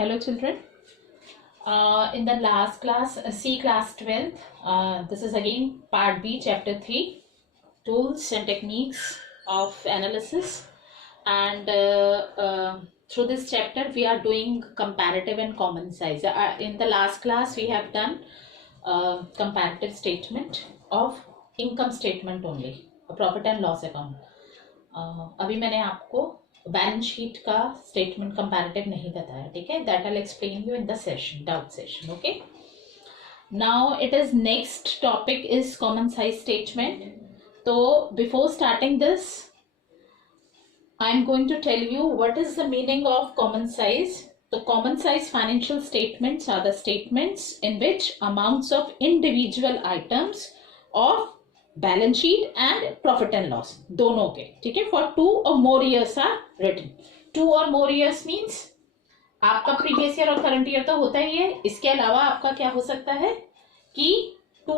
Hello children. In the last class, C class 12th, this is again part B, chapter 3, tools and techniques of analysis. And through this chapter, we are doing comparative and common size. In the last class, we have done comparative statement of income statement only, a profit and loss account. अभी मैंने आपको balance sheet का statement comparative नहीं बताया, ठीक है. That I will explain you in the session, doubt session. Okay, now it is next topic is common size statement. तो before starting this I am going to tell you what is the meaning of common size. तो common size financial statements are the statements in which amounts of individual items of balance sheet and profit and loss दोनों के, ठीक है, for 2 or more years are written. 2 or more years means आपका previous year और current year तो होता ही है. इसके अलावा आपका क्या हो सकता है कि 2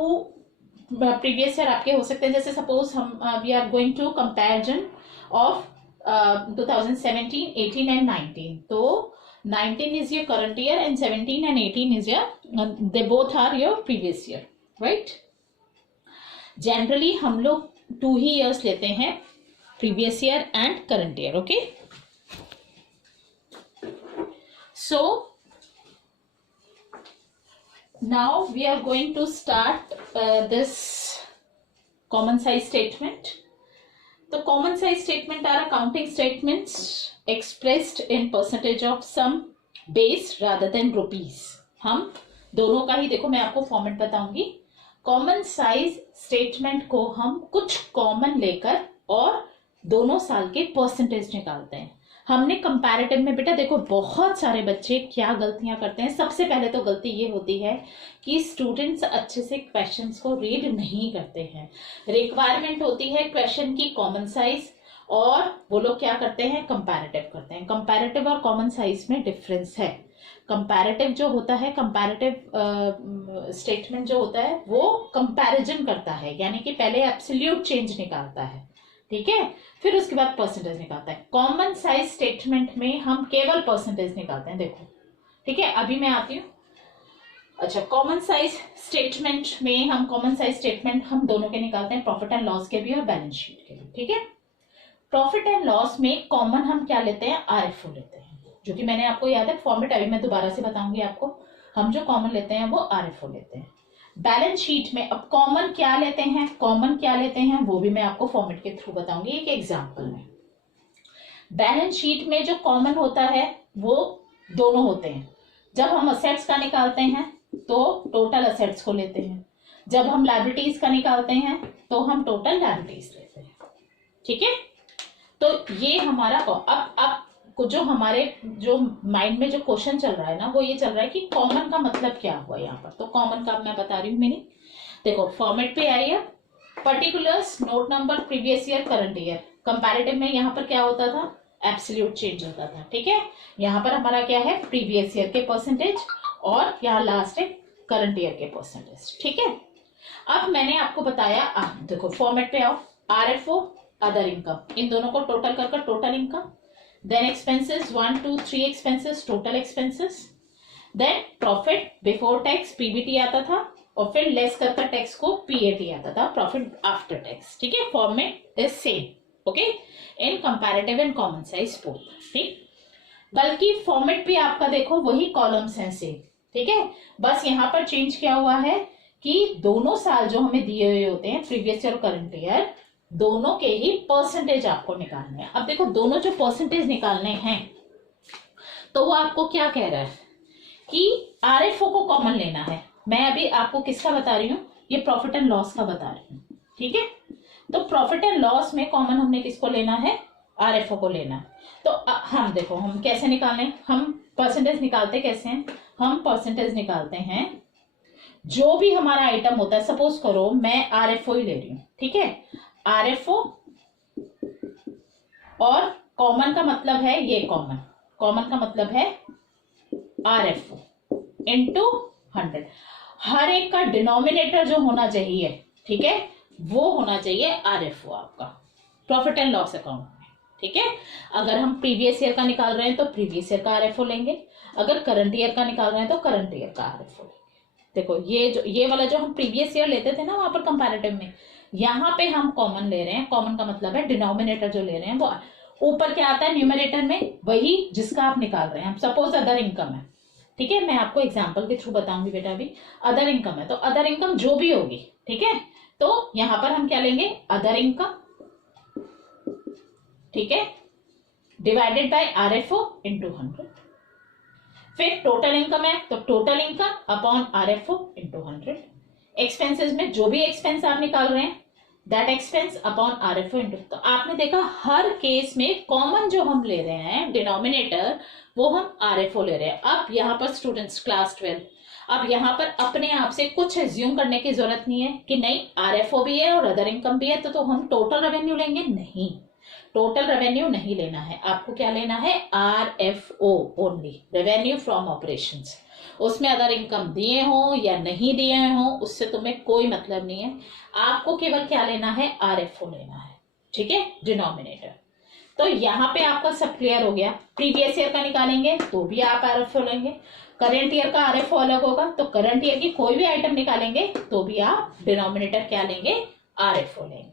प्रीवियस ईयर आपके हो सकते हैं. जैसे सपोज हम we are going to comparison of 2017, 18 and 19. तो 19 is your current year and 17 and 18 is your, they both are your previous year, right. Generally हम लोग 2 ही ईयर्स लेते हैं, previous year and current year. Okay, so now we are going to start this common size statement. तो common size statement are accounting statements expressed in percentage of some base rather than rupees. हम दोनों का ही देखो, मैं आपको format बताऊंगी. Common size statement को हम कुछ कॉमन लेकर और दोनों साल के परसेंटेज निकालते हैं. हमने कंपैरेटिव में बेटा देखो बहुत सारे बच्चे क्या गलतियां करते हैं. सबसे पहले तो गलती ये होती है कि स्टूडेंट्स अच्छे से क्वेश्चंस को रीड नहीं करते हैं. रिक्वायरमेंट होती है क्वेश्चन की कॉमन साइज और वो लोग क्या करते हैं, कंपैरेटिव करते हैं. कंपैरेटिव और कॉमन साइज में डिफरेंस है. कंपैरेटिव जो होता है, कंपैरेटिव स्टेटमेंट जो होता है वो कंपैरिजन करता है, यानी कि पहले एब्सोल्यूट चेंज निकालता है, ठीक है, फिर उसके बाद परसेंटेज निकालता है. कॉमन साइज स्टेटमेंट में हम केवल परसेंटेज निकालते हैं. देखो, ठीक है, अभी मैं आती हूँ. अच्छा, कॉमन साइज स्टेटमेंट में हम कॉमन साइज स्टेटमेंट हम दोनों के निकालते हैं, प्रॉफिट एंड लॉस के भी और बैलेंस शीट के भी, ठीक है. प्रॉफिट एंड लॉस में कॉमन हम क्या लेते हैं, आरएफओ लेते हैं, जो कि मैंने आपको याद है फॉर्मेट अभी मैं दोबारा से बताऊंगी आपको. हम जो कॉमन लेते हैं वो आरएफओ लेते हैं. बैलेंस शीट में अब कॉमन क्या लेते हैं, कॉमन क्या लेते हैं वो भी मैं आपको फॉर्मेट के थ्रू बताऊंगी एक एग्जांपल में. बैलेंस शीट में जो कॉमन होता है वो दोनों होते हैं. जब हम असेट्स का निकालते हैं तो टोटल असेट्स को लेते हैं. जब हम लायबिलिटीज का निकालते हैं तो हम टोटल लायबिलिटीज लेते हैं, ठीक है. तो ये हमारा अब जो हमारे जो माइंड में जो क्वेश्चन चल रहा है ना, वो ये चल रहा है कि कॉमन का मतलब क्या हुआ यहाँ पर. तो कॉमन का मैं बता रही हूँ. मैंने देखो फॉर्मेट पे आई है, particulars, note number, previous year, current year. Comparative में यहाँ पर क्या होता था, एब्सोल्यूट चेंज होता था, ठीक है. यहाँ पर हमारा क्या है, प्रीवियस ईयर के परसेंटेज और यहाँ लास्ट है करंट ईयर के परसेंटेज, ठीक है. अब मैंने आपको बताया, देखो फॉर्मेट पे आओ, आरएफओ, अदर इनकम, इन दोनों को टोटल कर total income. Then expenses 1, 2, 3 expenses, total expenses. Then profit before tax PBT आता था और फिर लेस कर टैक्स को PAT आता था, प्रॉफिट आफ्टर टैक्स, ठीक है. Format is same, okay, in comparative and common size both, ठीक. बल्कि फॉर्मेट पे आपका देखो वही कॉलम्स हैं सेम, ठीक है. बस यहाँ पर चेंज क्या हुआ है कि दोनों साल जो हमें दिए हुए होते हैं, प्रीवियस ईयर और करंट ईयर, दोनों के ही परसेंटेज आपको निकालने हैं. अब देखो दोनों जो परसेंटेज निकालने हैं तो वो आपको क्या कह रहा है कि आरएफओ को कॉमन लेना है. मैं अभी आपको किसका बता रही हूँ, ये प्रॉफिट एंड लॉस का बता रही हूँ, ठीक है. तो प्रॉफिट एंड लॉस में कॉमन हमने किसको लेना है, आरएफओ को लेना है. तो हम देखो हम कैसे निकालें, हम परसेंटेज निकालते कैसे हैं, हम परसेंटेज निकालते हैं जो भी हमारा आइटम होता है. सपोज करो मैं आरएफओ ही ले रही हूँ, ठीक है. आरएफओ और कॉमन का मतलब है ये कॉमन का मतलब है आरएफओ इंटू 100. हर एक का डिनोमिनेटर जो होना चाहिए, ठीक है, वो होना चाहिए आरएफओ आपका प्रॉफिट एंड लॉस अकाउंट में, ठीक है। अगर हम प्रीवियस ईयर का निकाल रहे हैं तो प्रीवियस ईयर का आरएफओ लेंगे, अगर करंट ईयर का निकाल रहे हैं तो करंट ईयर का आरएफओ लेंगे। देखो ये वाला जो हम प्रीवियस ईयर लेते थे ना वहां पर कंपैरेटिव में, यहाँ पे हम कॉमन ले रहे हैं। कॉमन का मतलब है डिनोमिनेटर जो ले रहे हैं वो ऊपर क्या आता है न्यूमरेटर में, वही जिसका आप निकाल रहे हैं। सपोज अदर इनकम है, ठीक है, मैं आपको एग्जांपल के थ्रू बताऊंगी बेटा। अभी अदर इनकम है तो अदर इनकम जो भी होगी, ठीक है, तो यहां पर हम क्या लेंगे, अदर इनकम, ठीक है, डिवाइडेड बाय आरएफओ इंटू 100। फिर टोटल इनकम है तो total income upon RFO into 100। Expenses में जो भी एक्सपेंस आप निकाल रहे हैं that expense upon RFO into. तो आपने देखा हर केस में कॉमन जो हम ले रहे हैं डिनोमिनेटर वो हम आरएफओ ले रहे हैं। अब यहाँ पर स्टूडेंट्स क्लास 12, अब यहाँ पर अपने आप से कुछ एज्यूम करने की जरूरत नहीं है कि नहीं आरएफओ भी है और अदर इनकम भी है तो हम टोटल रेवेन्यू लेंगे। नहीं, टोटल रेवेन्यू नहीं लेना है, आपको क्या लेना है, RFO only, revenue from operations. उसमें अदर इनकम दिए हो या नहीं दिए हो उससे तुम्हें कोई मतलब नहीं है, आपको केवल क्या लेना है, आरएफओ लेना है, ठीक है, डिनोमिनेटर। तो यहाँ पे आपका सब क्लियर हो गया। प्रीवियस ईयर का निकालेंगे तो भी आप आरएफओ लेंगे, करंट ईयर का आरएफओ अलग होगा, तो करंट ईयर की कोई भी आइटम निकालेंगे तो भी आप डिनोमिनेटर क्या लेंगे, आरएफओ लेंगे।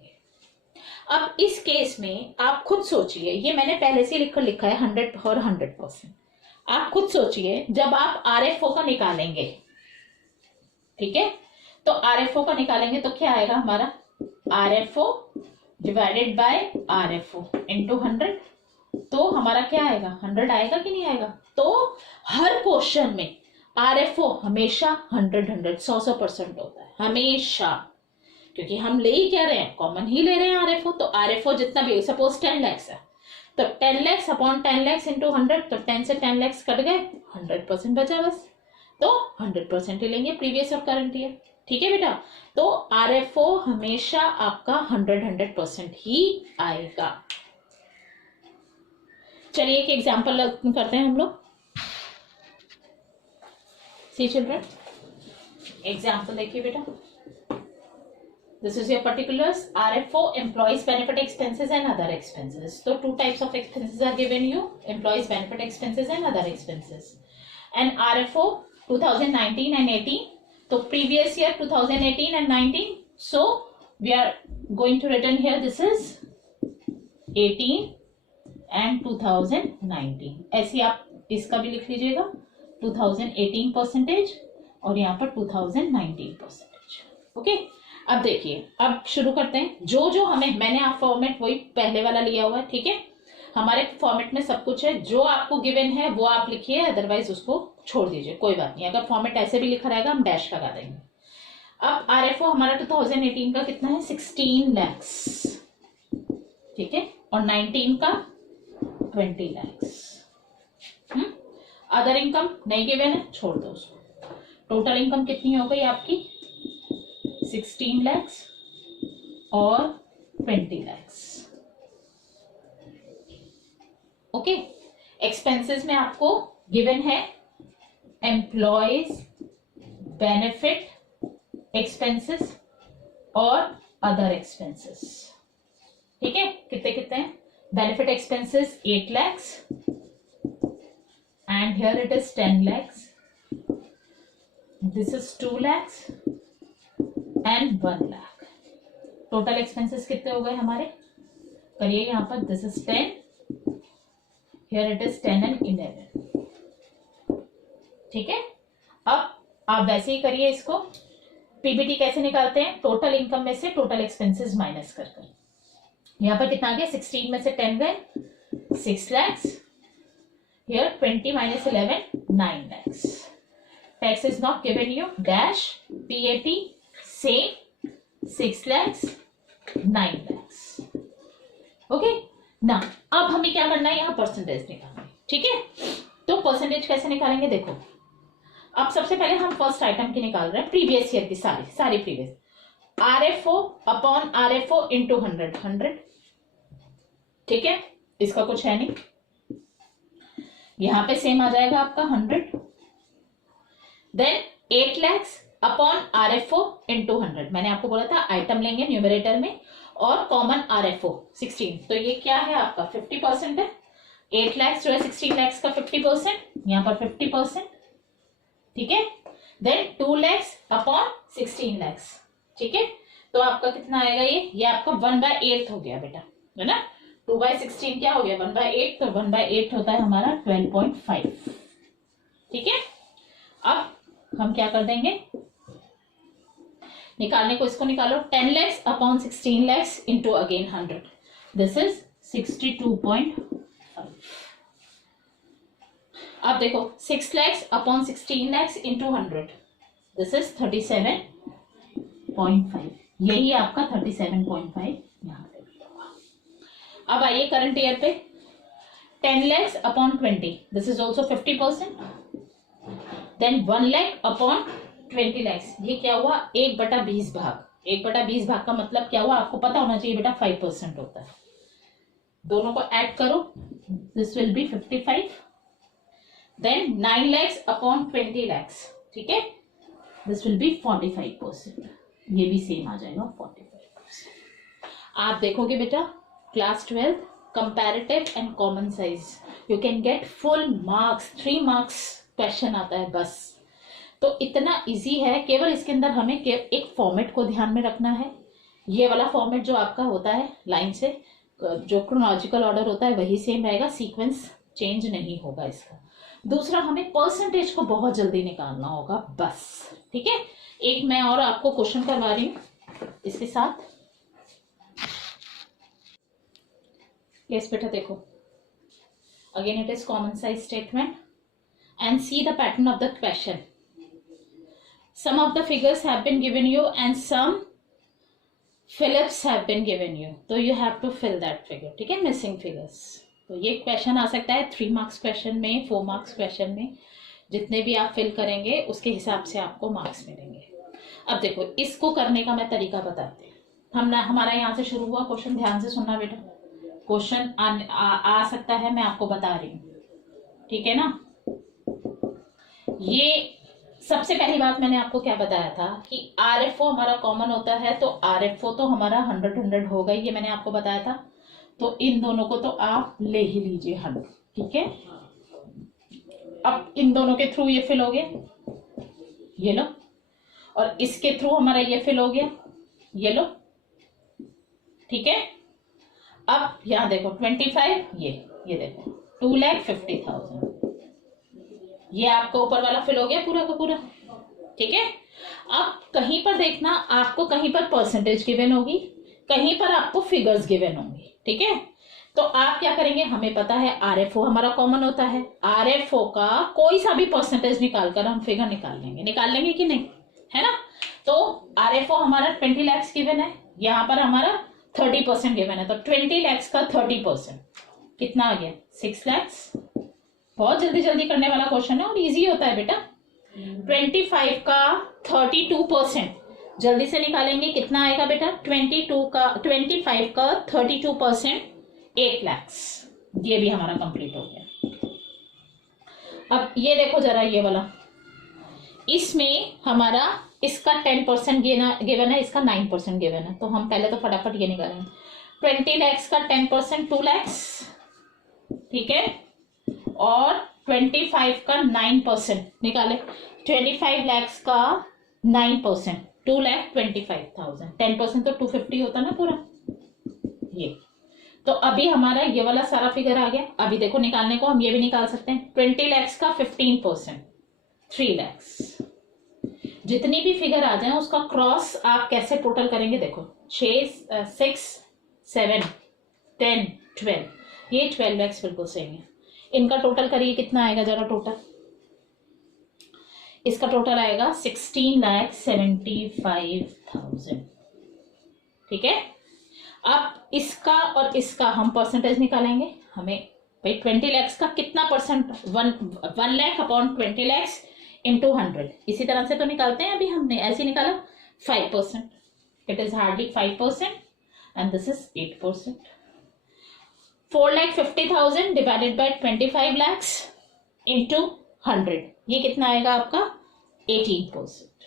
अब इस केस में आप खुद सोचिए, ये मैंने पहले से लिखा है 100 और 100%। आप खुद सोचिए जब आप आरएफओ का निकालेंगे, ठीक है, तो आरएफओ का निकालेंगे तो क्या आएगा हमारा, RFO divided by RFO into 100। तो हमारा क्या आएगा, 100 आएगा कि नहीं आएगा। तो हर क्वेश्चन में आरएफओ हमेशा 100% होता है, हमेशा, क्योंकि हम ले ही क्या रहे हैं, कॉमन ही ले रहे हैं आरएफओ। तो आरएफओ जितना भी, सपोज 10 लाख है तो 10 लाख अपॉन 10 लाख इंटू 100, तो 10 से 10 लाख कट गए, 100% बचा बस, तो 100% ही लेंगे प्रीवियस और करंट ईयर, ठीक है बेटा। तो आरएफओ हमेशा आपका 100% ही आएगा। चलिए एक एग्जांपल करते हैं हम लोग। सी चिल्ड्रन, एग्जांपल देखिए बेटा। This is your particulars, RFO, employees benefit expenses and other expenses. So two types of expenses are given you, employees benefit expenses and other expenses. And RFO 2019 and 18. So previous year 2018 and 19. So we are going to written here, this is 18 and 2019. ऐसे आप इसका भी लिख लीजिएगा 2018% और यहाँ पर 2019%। Okay, अब देखिए, अब शुरू करते हैं। जो जो हमें, मैंने आप फॉर्मेट वही पहले वाला लिया हुआ है, ठीक है, हमारे फॉर्मेट में सब कुछ है, जो आपको गिवन है वो आप लिखिए, अदरवाइज उसको छोड़ दीजिए, कोई बात नहीं। अगर फॉर्मेट ऐसे भी लिखा रहेगा हम डैश लगा देंगे। अब आरएफओ हमारा 2018 का कितना है, 16 लाख, ठीक है, और 19 का 20 लाख। अदर इनकम नहीं गिवन है, छोड़ दो उसको। टोटल इनकम कितनी हो गई आपकी, 16 लाख और 20 लाख। ओके, एक्सपेंसेस में आपको गिवन है एम्प्लॉयज बेनिफिट एक्सपेंसेस और अदर एक्सपेंसेस, ठीक है, कितने कितने हैं, benefit expenses 8 lakh and here it is 10 lakh, this is 2 lakh and 1 lakh. Total expenses कितने हो गए हमारे, करिए यहां पर, this is 10, here it is 10 and 11, ठीक है। अब आप वैसे ही करिए इसको। पीबीटी कैसे निकालते हैं, टोटल इनकम में से टोटल एक्सपेंसेस माइनस कर कर। यहां पर कितना आ गया, 16 में से 10 गए, 6 lakhs, here 20 minus 11, 9 lakhs. Tax is not given you, dash, PAT, same, 6 lakhs, 9 lakhs. Okay? ना अब हमें क्या करना है, यहाँ परसेंटेज निकालना है, ठीक है। तो परसेंटेज कैसे निकालेंगे, देखो। अब सबसे पहले हम फर्स्ट आइटम की निकाल रहे हैं, प्रीवियस ईयर की सारी previous, RFO upon RFO into 100, ठीक है, इसका कुछ है नहीं, यहां पे सेम आ जाएगा आपका 100। Then 8 lakhs upon RFO into 100, मैंने आपको बोला था आइटम लेंगे न्यूमरेटर में और कॉमन RFO 16। तो ये क्या है आपका 50% है। 8 lakhs जो है 16 lakhs का 50%, यहाँ पर 50%, ठीक है। देन 2 lakhs अपॉन 16 lakhs, ठीक है। तो आपका कितना आएगा ये आपका 1/8 हो गया बेटा, है ना। 2/16 क्या हो गया 1/8, तो 1/8 होता है हमारा 12.5, ठीक है। अब हम क्या कर देंगे, निकालने को इसको निकालो। 10 lakhs upon 16 lakhs into again 100, this is 62.5। अब देखो 6 lakhs upon 16 lakhs into 100, this is 37.5। यही आपका 37.5 यहाँ पे। अब आइए करंट ईयर पे, 10 lakhs upon 20, this is also 50%। Then 1 lakh upon 20 lakhs, ये क्या हुआ 1/20 भाग। 1/20 भाग का मतलब क्या हुआ, आपको पता होना चाहिए बेटा 5% होता है। दोनों को ऐड करो, this will be 55। Then 9 lakhs upon 20 lakhs, ठीक है, दिस विल बी 45%। ये भी सेम आ जाएगा 45%। आप देखोगे बेटा class 12 comparative and common size, you can get full marks, 3 marks question आता है बस। तो इतना इजी है, केवल इसके अंदर हमें एक फॉर्मेट को ध्यान में रखना है। ये वाला फॉर्मेट जो आपका होता है लाइन से, जो क्रोनोलॉजिकल ऑर्डर होता है वही सेम रहेगा, सीक्वेंस चेंज नहीं होगा इसका। दूसरा, हमें परसेंटेज को बहुत जल्दी निकालना होगा बस, ठीक है। एक मैं और आपको क्वेश्चन करवा रही हूं इसके साथ। यस बेटा देखो, again it is common size statement and see the pattern of the question. Some of the figures have been given you and some fill-ups have been given you, तो you have to fill that figure, ठीक है, missing figures। तो ये question आ सकता है 3 marks question में, 4 marks question में, जितने भी आप फिल करेंगे उसके हिसाब से आपको मार्क्स मिलेंगे। अब देखो इसको करने का मैं तरीका बताती हूँ। हमारा यहाँ से शुरू हुआ क्वेश्चन, ध्यान से सुनना बेटा। क्वेश्चन आ सकता है, मैं आपको बता रही हूँ, ठीक है ना। ये सबसे पहली बात मैंने आपको क्या बताया था कि RFO हमारा कॉमन होता है, तो RFO तो हमारा 100 होगा, ये मैंने आपको बताया था। तो इन दोनों को तो आप ले ही लीजिए 100, ठीक है। अब इन दोनों के थ्रू ये फिल हो गया, ये लो, और इसके थ्रू हमारा ये फिल हो गया, ये लो, ठीक है। अब यहां देखो 25, ये देखो 2,50,000, ये आपका ऊपर वाला फिल हो गया पूरा का पूरा, ठीक है। अब कहीं पर देखना, आपको कहीं पर परसेंटेज गिवन होगी, कहीं पर आपको फिगर्स गिवन होंगी, ठीक है। तो आप क्या करेंगे, हमें पता है RFO हमारा कॉमन होता है, RFO का कोई सा भी परसेंटेज निकालकर हम फिगर निकाल लेंगे कि नहीं, है ना। तो RFO हमारा 20 lakhs गिवन है, यहाँ पर हमारा 30% गिवन है, तो 20 lakhs का 30% कितना आ गया 6 lakhs। बहुत जल्दी जल्दी करने वाला क्वेश्चन है और इजी होता है बेटा। 25 का 32% जल्दी से निकालेंगे, कितना आएगा बेटा 25 का 32%, 8 lakhs। ये भी हमारा कंप्लीट हो गया। अब ये देखो जरा, ये वाला, इसमें हमारा इसका 10% गिवन है, इसका 9% गिवन है, तो हम पहले तो फटाफट ये निकालेंगे। 20 lakhs का 10% 2 lakhs, ठीक है, और 25 का 9% निकाले। 25 lakhs का 9% 2,25,000, 10% तो 250 होता ना पूरा, ये। तो अभी हमारा ये वाला सारा फिगर आ गया। अभी देखो निकालने को हम ये भी निकाल सकते हैं। 20 lakhs का 15% 3 lakhs। जितनी भी फिगर आ जाए उसका क्रॉस आप कैसे टोटल करेंगे, देखो 6, 7, 10, 12, ये 12 lakhs बिल्कुल सेम है। इनका टोटल करिए, कितना आएगा जरा टोटल, इसका टोटल आएगा 16,75,000, ठीक है। अब इसका और इसका हम परसेंटेज निकालेंगे। हमें भाई 20 lakhs का कितना percent, 1 lakh upon 20 lakhs into 100, इसी तरह से तो निकालते हैं। अभी हमने ऐसे निकाला 5%, it is hardly 5% and this is 8%। 4,50,000 divided by 25 lakhs into 100, ये कितना आएगा आपका 18%।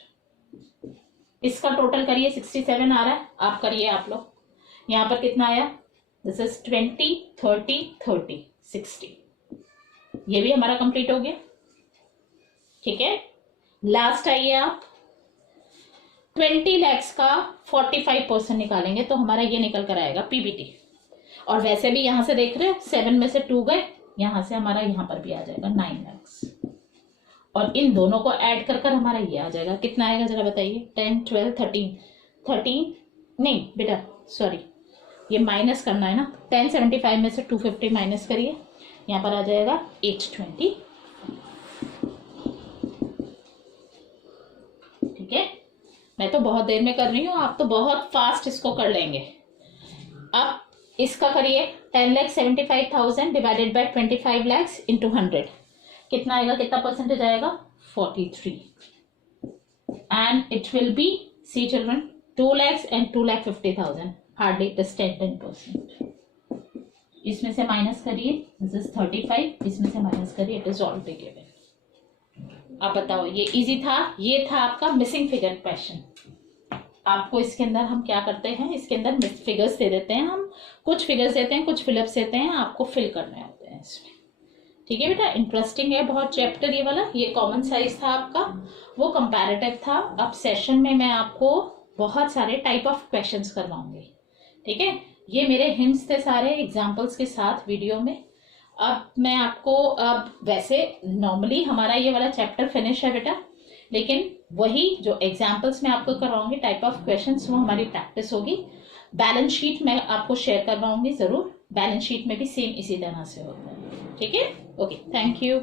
इसका टोटल करिए, 67 आ रहा है, आप करिए आप लोग। यहाँ पर कितना आया, दिस इज 20, 30, 30, 60। ये भी हमारा कंप्लीट हो गया। ठीक है, लास्ट आइए आप 20 lakhs का 45% निकालेंगे तो हमारा ये निकल कर आएगा पीबीटी। और वैसे भी यहां से देख रहे हो 7 में से 2 गए, यहां से हमारा यहां पर भी आ जाएगा 9 lakhs। और इन दोनों को ऐड कर कर हमारा ये आ जाएगा, कितना आएगा जरा बताइए, 10, 12, 13 नहीं बेटा सॉरी, ये माइनस करना है ना, 1075 में से 250 माइनस करिए, यहाँ पर आ जाएगा 820। ठीक है, मैं तो बहुत देर में कर रही हूँ, आप तो बहुत फास्ट इसको कर लेंगे। अब इसका करिए 10,75,000 डिवाइडेड बाय 25 lakhs इंटू 100, कितना आएगा, कितना परसेंटेज आएगा, 43। And it will be, C children, 2 lakhs and 2,50,000, hardly it is 10%। इसमें से माइनस करिए, दिस इज 35, इसमें से माइनस करिए, इट इज ऑलरेडी गिवन। अब बताओ, ये इजी था, ये था आपका मिसिंग फिगर क्वेश्चन। आपको इसके अंदर हम क्या करते हैं, इसके अंदर फिगर्स दे देते हैं, हम कुछ फिगर्स देते हैं, कुछ फिलअप्स देते हैं, आपको फिल करने होते हैं इसमें। ठीक है बेटा, इंटरेस्टिंग है बहुत चैप्टर ये वाला। ये कॉमन साइज था आपका, वो कंपैरेटिव था। अब सेशन में मैं आपको बहुत सारे टाइप ऑफ क्वेश्चंस करवाऊंगी। ठीक है, ये मेरे हिंट्स थे सारे एग्जांपल्स के साथ वीडियो में। अब मैं आपको, अब वैसे नॉर्मली हमारा ये वाला चैप्टर फिनिश है बेटा, लेकिन वही जो एग्जांपल्स मैं आपको करवाऊंगी टाइप ऑफ क्वेश्चंस, वो हमारी प्रैक्टिस होगी। बैलेंस शीट मैं आपको शेयर करवाऊंगी जरूर, बैलेंस शीट में भी सेम इसी तरह से होता है। ठीक है, ओके, थैंक यू।